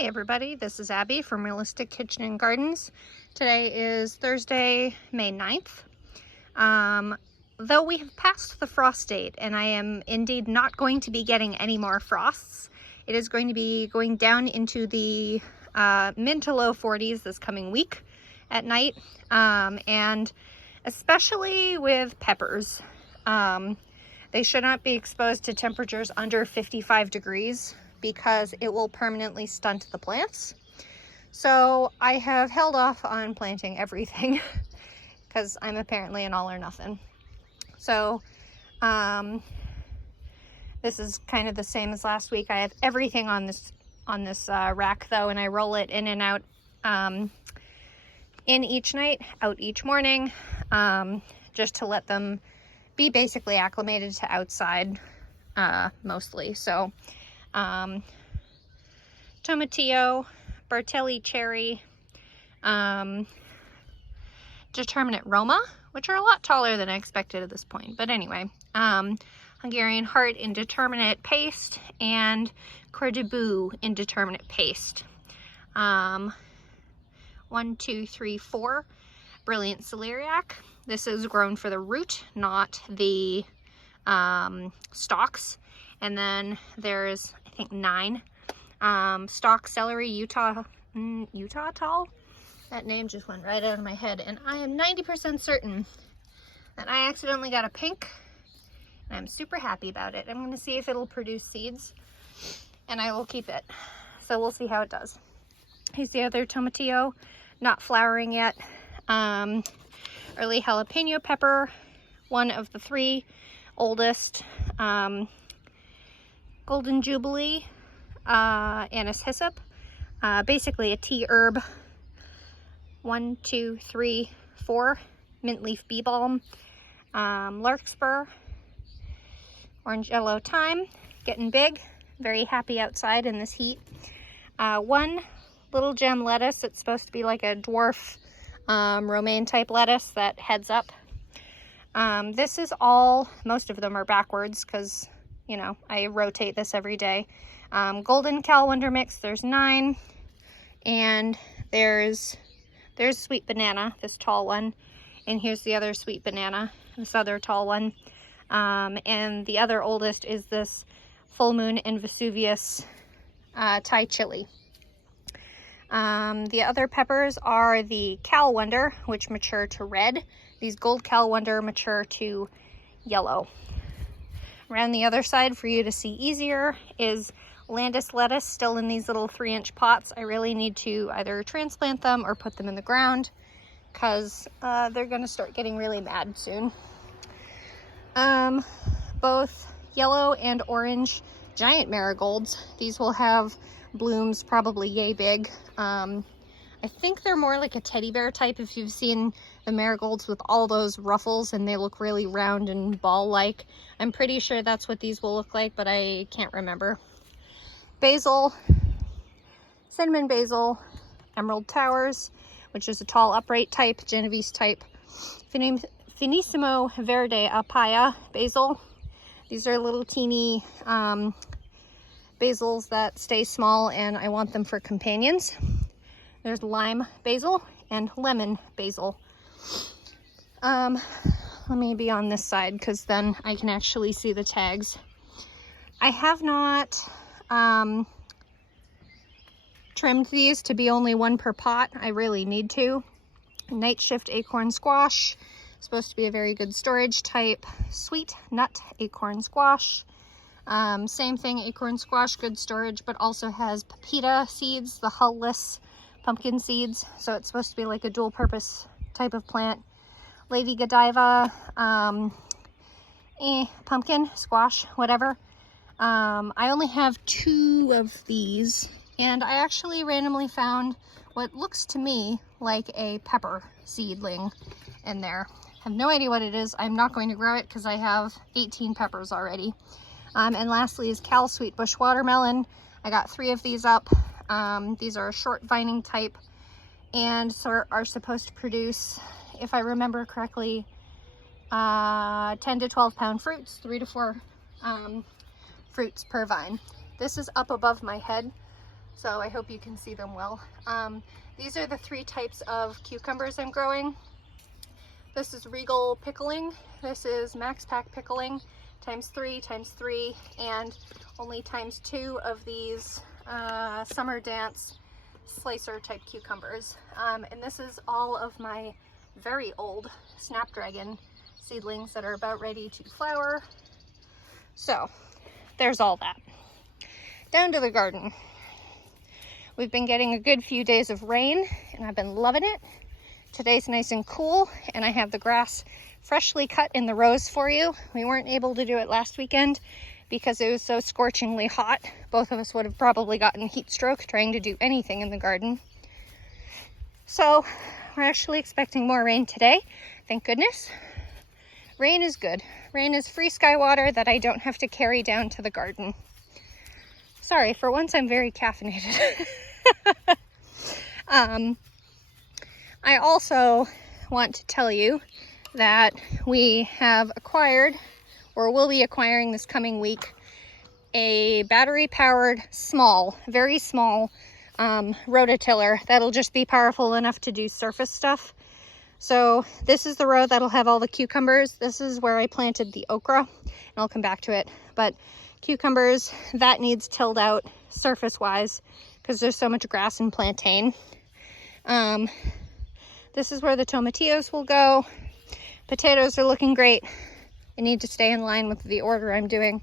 Hey everybody, this is Abby from Realistic Kitchen and Gardens. Today is Thursday, May 9th. Though we have passed the frost date and I am indeed not going to be getting any more frosts, it is going to be going down into the mid to low 40s this coming week at night, and especially with peppers. They should not be exposed to temperatures under 55 degrees because it will permanently stunt the plants. So I have held off on planting everything because I'm apparently an all or nothing. So this is kind of the same as last week. I have everything on this rack though, and I roll it in and out in each night, out each morning, just to let them be basically acclimated to outside mostly. So Tomatillo, Bartelli cherry, determinate Roma, which are a lot taller than I expected at this point. But anyway, Hungarian heart indeterminate paste, and Coeur de Boue indeterminate paste. 1, 2, 3, 4, brilliant celeriac. This is grown for the root, not the stalks. And then there's, I think, 9 stalk celery, Utah tall. That name just went right out of my head, and I am 90% certain that I accidentally got a pink, and I'm super happy about it. I'm going to see if it'll produce seeds, and I will keep it. So we'll see how it does. Here's the other tomatillo, not flowering yet. Early jalapeno pepper, one of the 3 oldest. Golden Jubilee, Anise hyssop, basically a tea herb. 1, 2, 3, 4, mint leaf bee balm, larkspur, orange yellow thyme, getting big, very happy outside in this heat. 1 little gem lettuce. It's supposed to be like a dwarf romaine type lettuce that heads up. This is all, most of them are backwards because, you know, I rotate this every day. Golden Calendar mix, there's 9, and there's sweet banana, this tall one, and here's the other sweet banana, this other tall one, and the other oldest is this Full Moon and Vesuvius Thai chili. The other peppers are the Cal Wonder, which mature to red. These Gold Cal Wonder mature to yellow. Around the other side, for you to see easier, is Landis lettuce, still in these little 3-inch pots. I really need to either transplant them or put them in the ground because they're going to start getting really mad soon. Both yellow and orange giant marigolds. These will have blooms probably yay big. I think they're more like a teddy bear type if you've seen the marigolds with all those ruffles and they look really round and ball-like. I'm pretty sure that's what these will look like, but I can't remember. Basil, cinnamon basil, emerald towers, which is a tall upright type, Genovese type, Finissimo Verde Apaya basil. These are little teeny basils that stay small, and I want them for companions. There's lime basil and lemon basil. Let me be on this side because then I can actually see the tags. I have not trimmed these to be only 1 per pot. I really need to. Night Shift acorn squash, supposed to be a very good storage type. Sweet nut acorn squash. Same thing, acorn squash, good storage, but also has pepita seeds, the hull-less pumpkin seeds. So it's supposed to be like a dual purpose type of plant. Lady Godiva, pumpkin, squash, whatever. I only have 2 of these, and I actually randomly found what looks to me like a pepper seedling in there. I have no idea what it is. I'm not going to grow it because I have 18 peppers already. And lastly is Cal Sweet Bush Watermelon. I got 3 of these up. These are a short vining type and are supposed to produce, if I remember correctly, 10 to 12 pound fruits, 3 to 4 fruits per vine. This is up above my head, so I hope you can see them well. These are the 3 types of cucumbers I'm growing. This is Regal pickling, this is Max Pack pickling, ×3, ×3, and only ×2 of these Summer Dance slicer type cucumbers. And this is all of my very old Snapdragon seedlings that are about ready to flower. So there's all that. Down to the garden. We've been getting a good few days of rain and I've been loving it. Today's nice and cool, and I have the grass freshly cut in the rows for you. We weren't able to do it last weekend because it was so scorchingly hot. Both of us would have probably gotten heat stroke trying to do anything in the garden. So we're actually expecting more rain today. Thank goodness. Rain is good. Rain is free sky water that I don't have to carry down to the garden. Sorry, for once I'm very caffeinated. I also want to tell you that we have acquired, or will be acquiring this coming week, a battery-powered small, very small rototiller that'll just be powerful enough to do surface stuff. So this is the row that'll have all the cucumbers. This is where I planted the okra, and I'll come back to it. But cucumbers, that needs tilled out surface-wise because there's so much grass and plantain. This is where the tomatillos will go. Potatoes are looking great. I need to stay in line with the order I'm doing.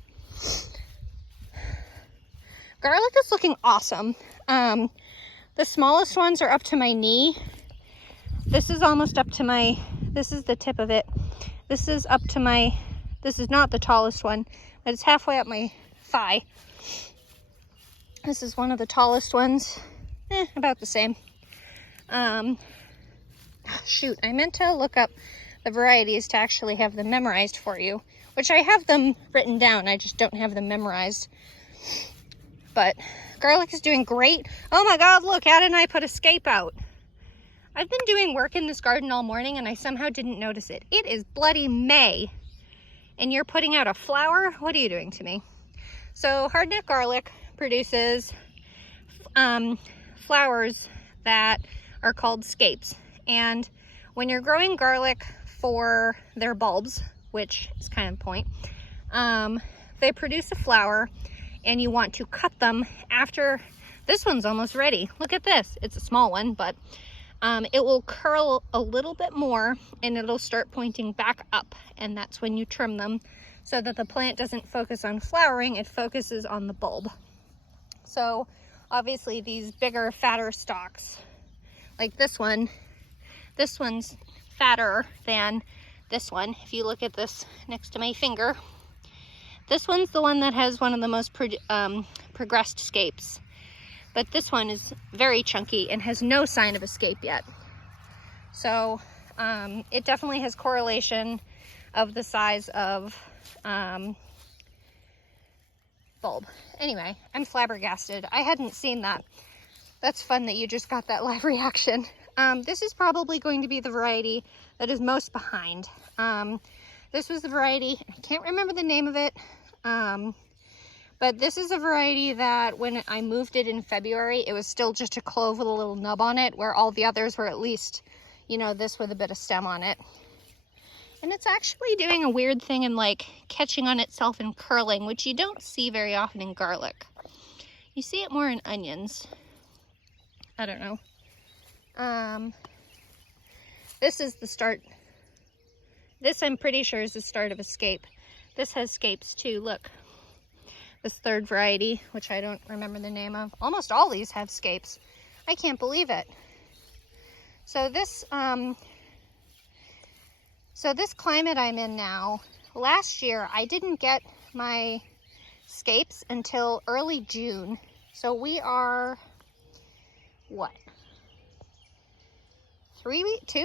Garlic is looking awesome. The smallest ones are up to my knee. This is almost up to my, this is the tip of it. This is up to my, this is not the tallest one, but it's halfway up my thigh. This is one of the tallest ones, about the same. Shoot, I meant to look up the varieties to actually have them memorized for you, which I have them written down, I just don't have them memorized. But garlic is doing great. Oh my God, look, Ad and I put a scape out. I've been doing work in this garden all morning and I somehow didn't notice it. It is bloody May and you're putting out a flower? What are you doing to me? So hardneck garlic produces flowers that are called scapes. And when you're growing garlic for their bulbs, which is kind of the point, they produce a flower and you want to cut them after. This one's almost ready. Look at this. It's a small one, but it will curl a little bit more and it'll start pointing back up, and that's when you trim them so that the plant doesn't focus on flowering, it focuses on the bulb. So obviously these bigger, fatter stalks, like this one's fatter than this one. If you look at this next to my finger, this one's the one that has one of the most progressed scapes. But this one is very chunky and has no sign of escape yet. So it definitely has correlation of the size of bulb. Anyway, I'm flabbergasted. I hadn't seen that. That's fun that you just got that live reaction. This is probably going to be the variety that is most behind. This was the variety, I can't remember the name of it, but this is a variety that when I moved it in February, it was still just a clove with a little nub on it, where all the others were at least, you know, this with a bit of stem on it. And it's actually doing a weird thing and like catching on itself and curling, which you don't see very often in garlic. You see it more in onions. I don't know. This is the start. This I'm pretty sure is the start of escape. This has scapes too, look. This third variety, which I don't remember the name of. Almost all these have scapes. I can't believe it. So this climate I'm in now, last year I didn't get my scapes until early June. So we are, what? 3 weeks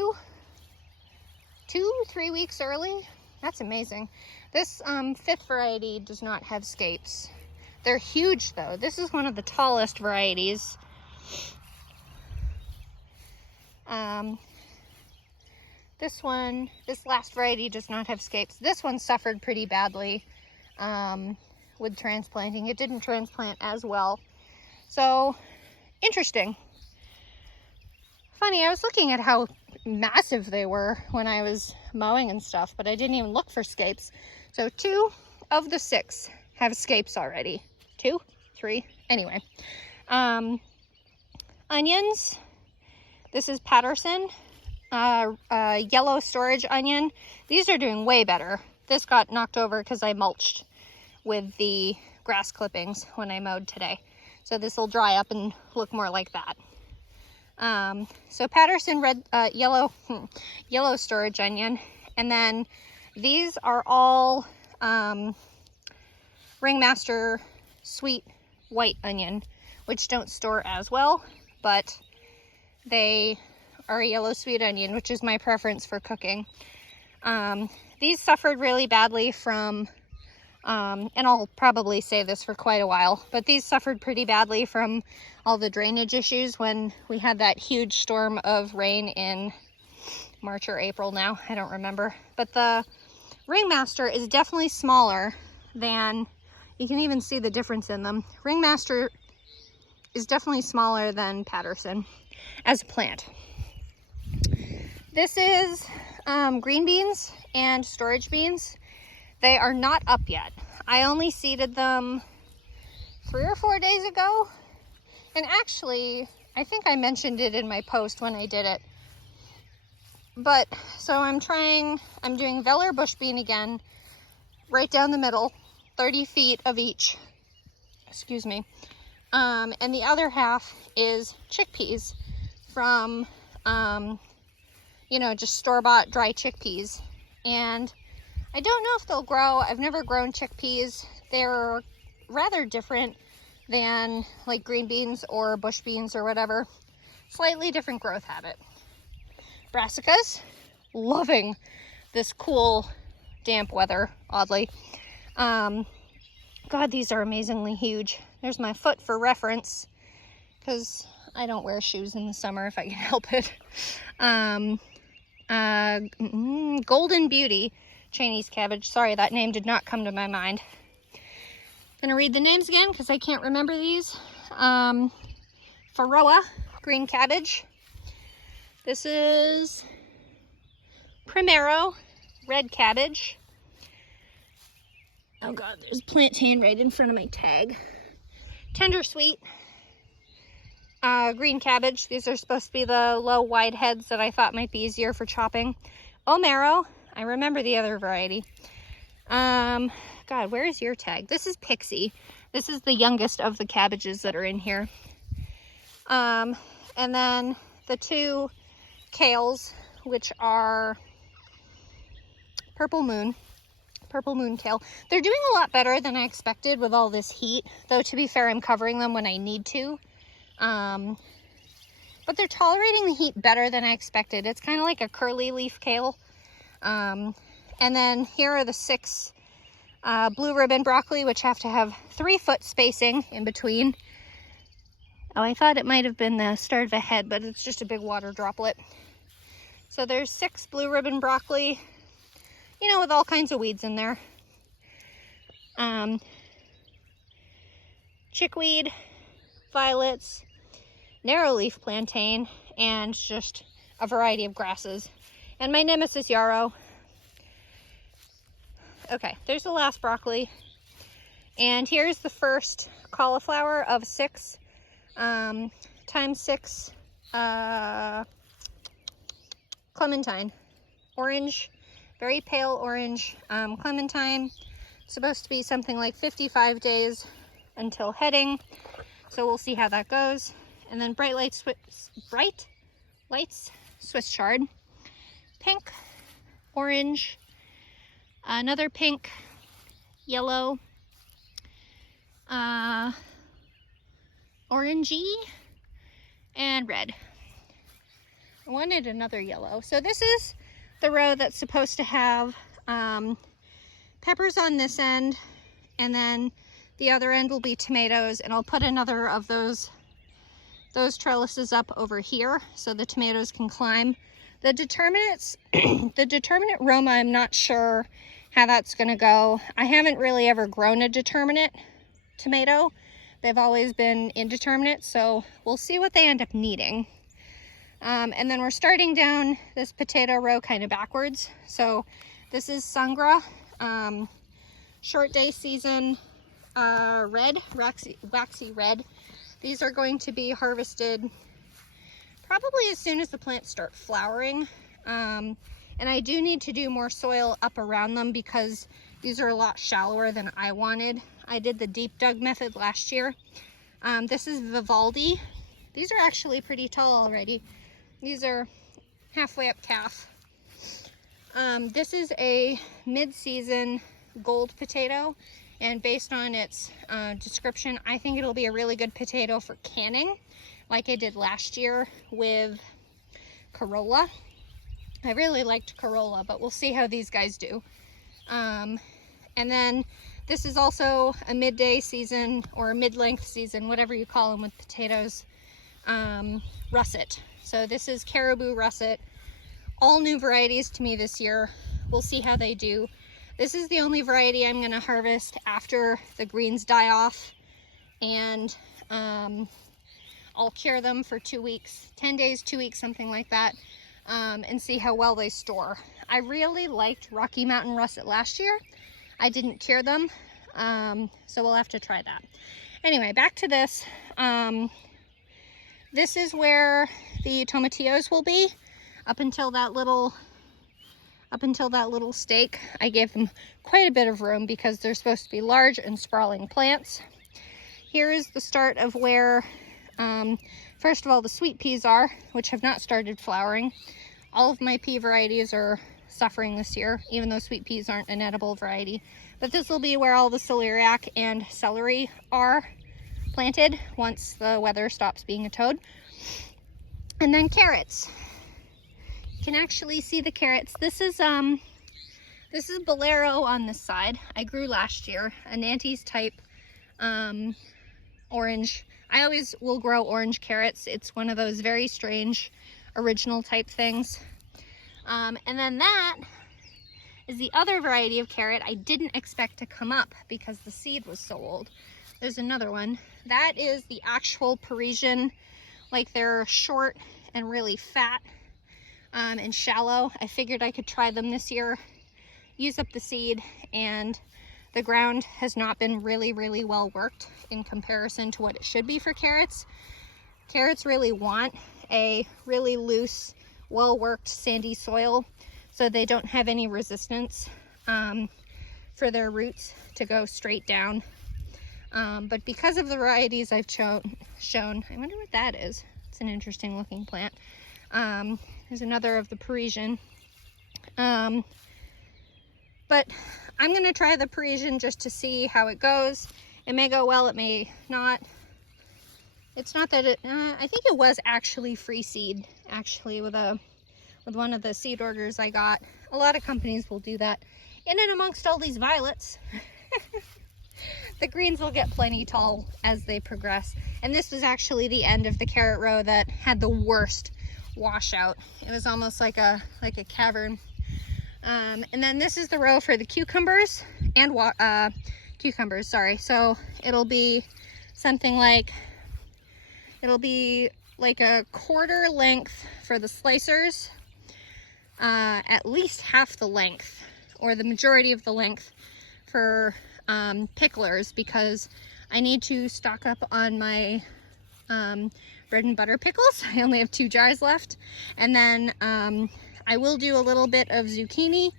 early? That's amazing. This fifth variety does not have scapes. They're huge though. This is one of the tallest varieties. This last variety does not have scapes. This one suffered pretty badly with transplanting. It didn't transplant as well. So Interesting. Funny, I was looking at how massive they were when I was mowing and stuff, but I didn't even look for scapes. So 2 of the 6 have scapes already. 2, 3, anyway. Onions. This is Patterson, yellow storage onion. These are doing way better. This got knocked over because I mulched with the grass clippings when I mowed today. So this will dry up and look more like that. So Patterson yellow storage onion. And then these are all Ringmaster sweet white onion, which don't store as well, but they are a yellow sweet onion, which is my preference for cooking. These suffered really badly from, and I'll probably say this for quite a while, but these suffered pretty badly from all the drainage issues when we had that huge storm of rain in March or April now, I don't remember. But the Ringmaster is definitely smaller than, you can even see the difference in them. Ringmaster is definitely smaller than Patterson as a plant. This is green beans and storage beans. They are not up yet. I only seeded them 3 or 4 days ago. And actually, I think I mentioned it in my post when I did it. But, so I'm doing Veller bush bean again, right down the middle, 30 feet of each. Excuse me. And the other half is chickpeas from, you know, just store-bought dry chickpeas. And I don't know if they'll grow. I've never grown chickpeas. They're rather different than like green beans or bush beans or whatever. Slightly different growth habit. Brassicas, loving this cool damp weather, oddly. God, these are amazingly huge. There's my foot for reference, because I don't wear shoes in the summer if I can help it. Golden Beauty Chinese cabbage. Sorry, that name did not come to my mind. Gonna read the names again because I can't remember these. Faroa green cabbage. This is Primero red cabbage. Oh God, there's plantain right in front of my tag. Tender sweet green cabbage. These are supposed to be the low wide heads that I thought might be easier for chopping. Omero. I remember the other variety. God, where is your tag? This is Pixie. This is the youngest of the cabbages that are in here. And then the 2 kales, which are Purple Moon kale. They're doing a lot better than I expected with all this heat, though to be fair, I'm covering them when I need to. But they're tolerating the heat better than I expected. It's kind of like a curly leaf kale. And then here are the 6 blue ribbon broccoli, which have to have 3-foot spacing in between. Oh, I thought it might have been the start of a head, but it's just a big water droplet. So there's 6 blue ribbon broccoli, you know, with all kinds of weeds in there. Chickweed, violets, narrow leaf plantain, and just a variety of grasses. And my nemesis yarrow. Okay, there's the last broccoli. And here's the first cauliflower of 6 times 6 clementine. Orange, very pale orange clementine. Supposed to be something like 55 days until heading. So we'll see how that goes. And then bright lights Swiss chard. Pink, orange, another pink, yellow, orangey, and red. I wanted another yellow. So this is the row that's supposed to have peppers on this end, and then the other end will be tomatoes, and I'll put another of those trellises up over here so the tomatoes can climb. The determinate Roma, I'm not sure how that's gonna go. I haven't really ever grown a determinate tomato, They've always been indeterminate, so we'll see what they end up needing. And then we're starting down this potato row kind of backwards. So this is Sangra, short day season red, waxy red. These are going to be harvested probably as soon as the plants start flowering. And I do need to do more soil up around them because these are a lot shallower than I wanted. I did the deep dug method last year. This is Vivaldi. These are actually pretty tall already. These are halfway up calf. This is a mid-season gold potato, and based on its description, I think it'll be a really good potato for canning, like I did last year with Corolla. I really liked Corolla, but we'll see how these guys do. And then this is also a midday season or a mid-length season, whatever you call them with potatoes, russet. So this is Caribou Russet. All new varieties to me this year. We'll see how they do. This is the only variety I'm gonna harvest after the greens die off, and I'll cure them for 2 weeks, 10 days, 2 weeks, something like that, and see how well they store. I really liked Rocky Mountain Russet last year. I didn't cure them, so we'll have to try that. Anyway, back to this. This is where the tomatillos will be. Up until that little stake, I gave them quite a bit of room because they're supposed to be large and sprawling plants. Here is the start of where, first of all, the sweet peas are, which have not started flowering. All of my pea varieties are suffering this year, even though sweet peas aren't an edible variety. But this will be where all the celeriac and celery are planted once the weather stops being a toad. And then carrots. You can actually see the carrots. This is Bolero on this side. I grew last year, a Nantes type orange. I always will grow orange carrots. It's one of those very strange original type things. And then that is the other variety of carrot I didn't expect to come up because the seed was so old. There's another one. That is the actual Parisian, like they're short and really fat and shallow. I figured I could try them this year, use up the seed, and the ground has not been really well worked in comparison to what it should be for carrots. Carrots really want a really loose, well-worked sandy soil so they don't have any resistance for their roots to go straight down. But because of the varieties I've shown, I wonder what that is. It's an interesting looking plant. There's another of the Parisian. But I'm gonna try the Parisian just to see how it goes. It may go well, it may not. It's not that it, I think it was actually free seed, actually, with one of the seed orders I got. A lot of companies will do that. In and amongst all these violets. The greens will get plenty tall as they progress. And this was actually the end of the carrot row that had the worst washout. It was almost like a cavern. And then this is the row for the cucumbers and cucumbers, sorry. So it'll be something like, it'll be like a quarter length for the slicers, at least half the length or the majority of the length for picklers, because I need to stock up on my bread and butter pickles. I only have 2 jars left. And then I will do a little bit of zucchini,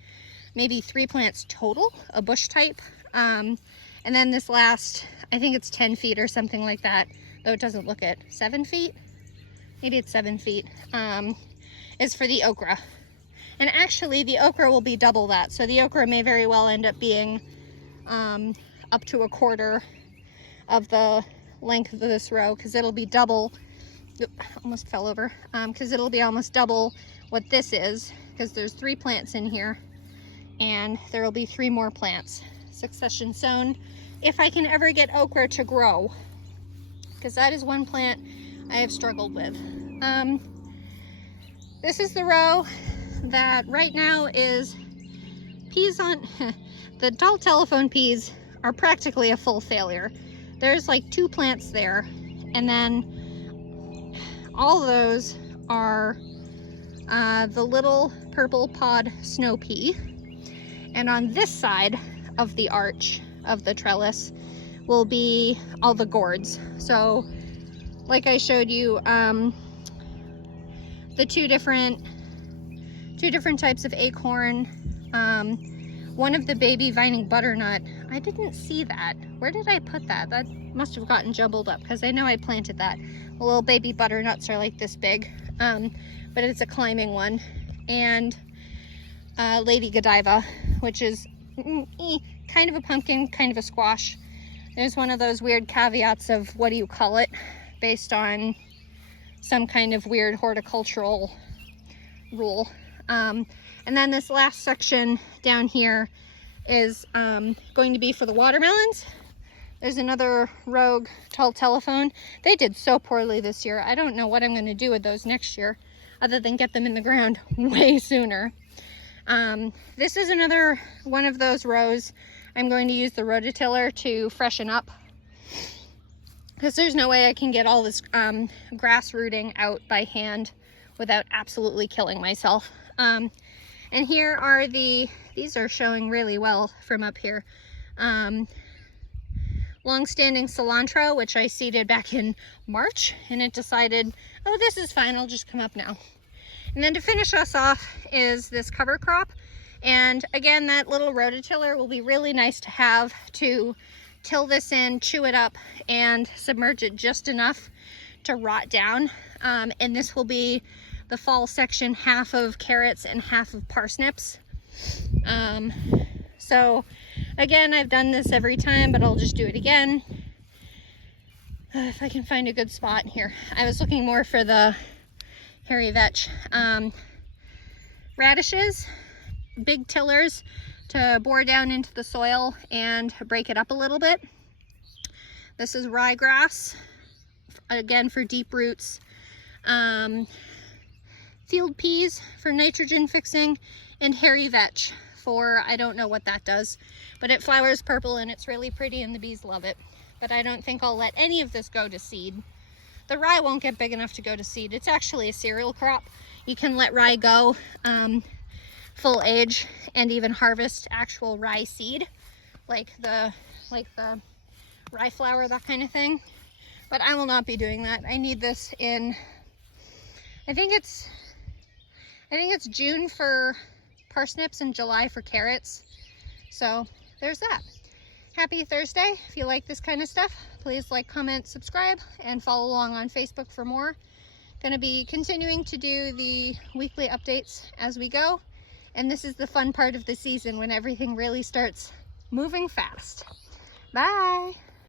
maybe 3 plants total, a bush type. And then this last, I think it's 10 feet or something like that, though it doesn't look it. 7 feet? Maybe it's 7 feet, is for the okra. And actually the okra will be double that. So the okra may very well end up being up to a quarter of the length of this row, because it'll be double, almost fell over, because it'll be almost double what this is, because there's 3 plants in here, and there will be 3 more plants, succession sown, if I can ever get okra to grow, because that is one plant I have struggled with. This is the row that right now is peas on the tall telephone peas are practically a full failure. there's like 2 plants there, and then all those are the little purple pod snow pea. And on this side of the arch of the trellis will be all the gourds. So like I showed you, the two different types of acorn, one of the baby vining butternut. I didn't see that. Where did I put that? That must have gotten jumbled up, because I know I planted that. The little baby butternuts are like this big, but it's a climbing one. And Lady Godiva, which is kind of a pumpkin, kind of a squash. There's one of those weird caveats of what do you call it, based on some kind of weird horticultural rule. And then this last section down here is going to be for the watermelons. There's another Rogue tall telephone. They did so poorly this year. I don't know what I'm going to do with those next year, other than get them in the ground way sooner. This is another one of those rows. I'm going to use the rototiller to freshen up, because there's no way I can get all this grass rooting out by hand without absolutely killing myself. And here are these are showing really well from up here. Long-standing cilantro, which I seeded back in March, and it decided, oh, this is fine, I'll just come up now. And then to finish us off is this cover crop. And again, that little rototiller will be really nice to have to till this in, chew it up, and submerge it just enough to rot down. And this will be the fall section, half of carrots and half of parsnips. So again, I've done this every time, but I'll just do it again. If I can find a good spot here. I was looking more for the hairy vetch. Radishes, big tillers to bore down into the soil and break it up a little bit. This is ryegrass, again for deep roots. Field peas for nitrogen fixing, and hairy vetch for, I don't know what that does, but it flowers purple and it's really pretty and the bees love it. But I don't think I'll let any of this go to seed. The rye won't get big enough to go to seed. It's actually a cereal crop. You can let rye go full age and even harvest actual rye seed, like the rye flour, that kind of thing. But I will not be doing that. I need this in, I think it's June for parsnips and July for carrots. So there's that. Happy Thursday. If you like this kind of stuff, please like, comment, subscribe, and follow along on Facebook for more. Going to be continuing to do the weekly updates as we go. And this is the fun part of the season, when everything really starts moving fast. Bye.